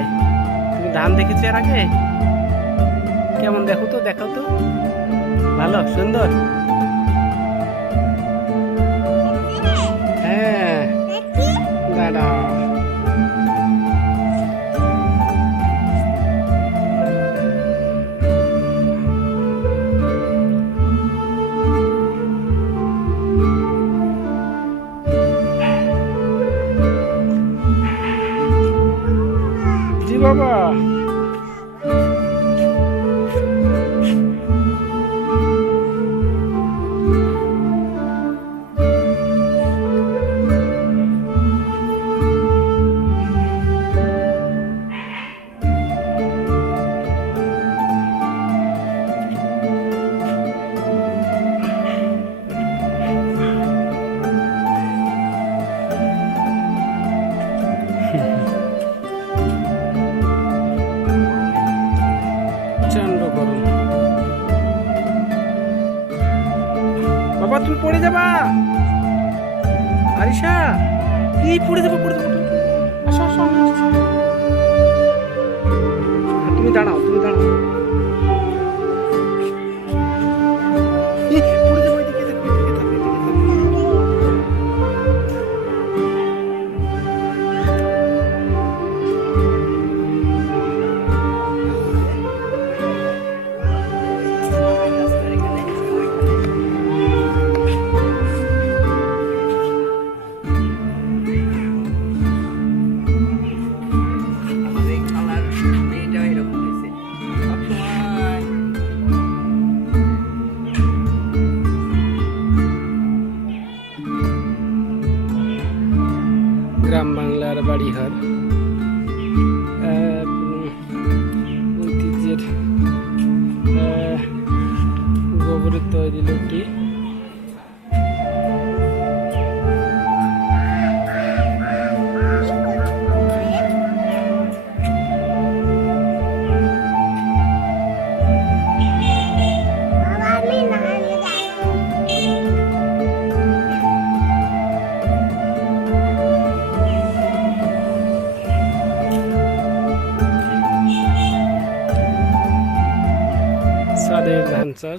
কোথায়? তুমি ধান দেখেছো এর আগে? কেমন দেখো তো, দেখাও তো। ভালো, সুন্দর। হ্যাঁ, দাঁড়াও। জি বাবা। প্রচন্ড গরম। বাবা তুমি পড়ে যাবা। আরিশা, কি পড়ে যাবো, পড়ে যাবো। আসো আসো, আমি আসছি। তুমি দাঁড়াও, তুমি দাঁড়াও। পড়ে যাবো, এদিকে দেখো, এদিকে দেখো, এদিকে দেখো। গ্রাম বাংলার বাড়িঘর, ঐতিহ্যের গোবরের তৈরি লোকটি। ছাদের ধান চাষ।